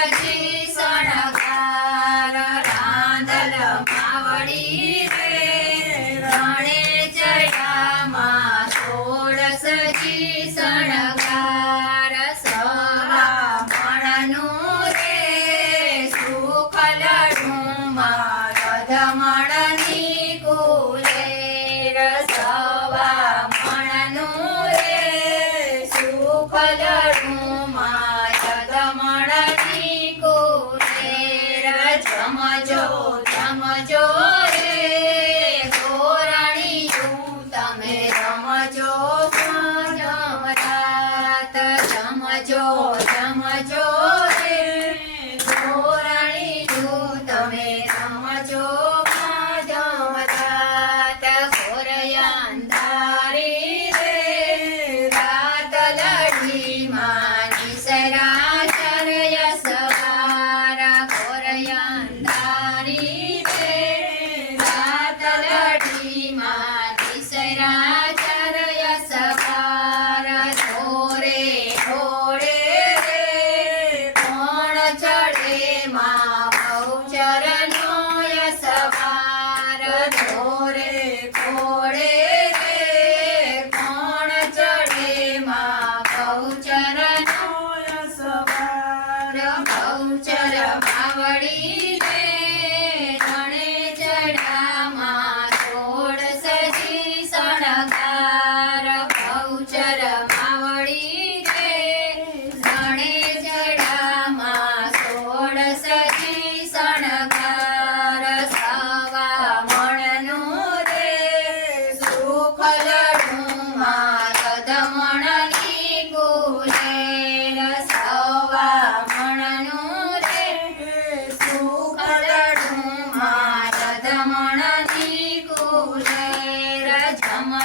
verdade. படி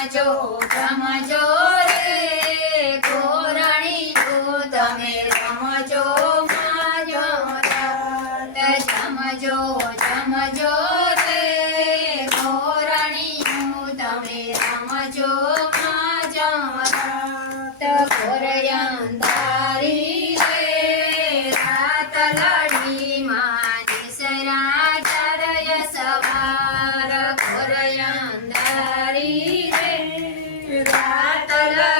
રમજો રમજો રે કોરણી જો તમે રમજો માજો સમજો Hello.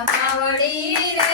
રમાવડી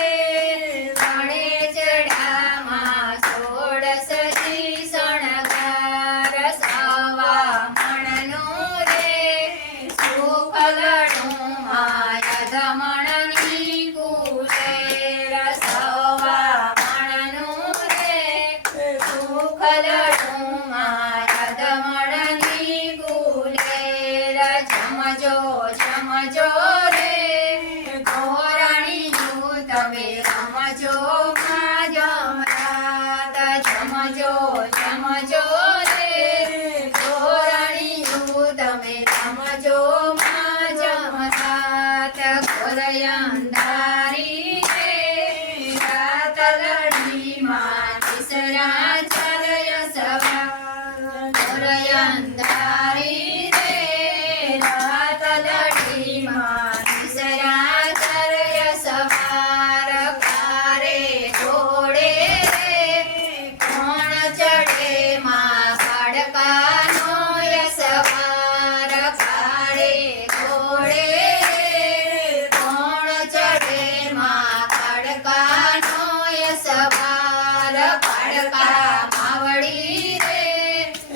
હાડકા માવડી રે.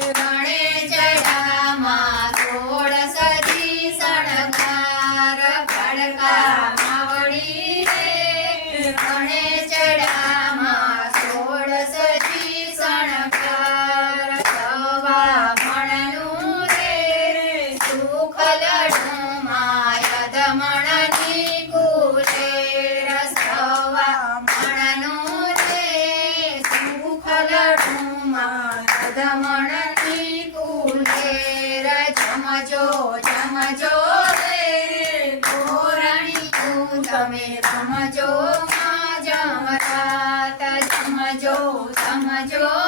રણે જડામાં સોળ સજી સણકાર હાડકા માવડી રે. રણે જડા જમજો જમજો રે. ગોરાણી તું તમે સમજો માં જમરાત સમજો સમજો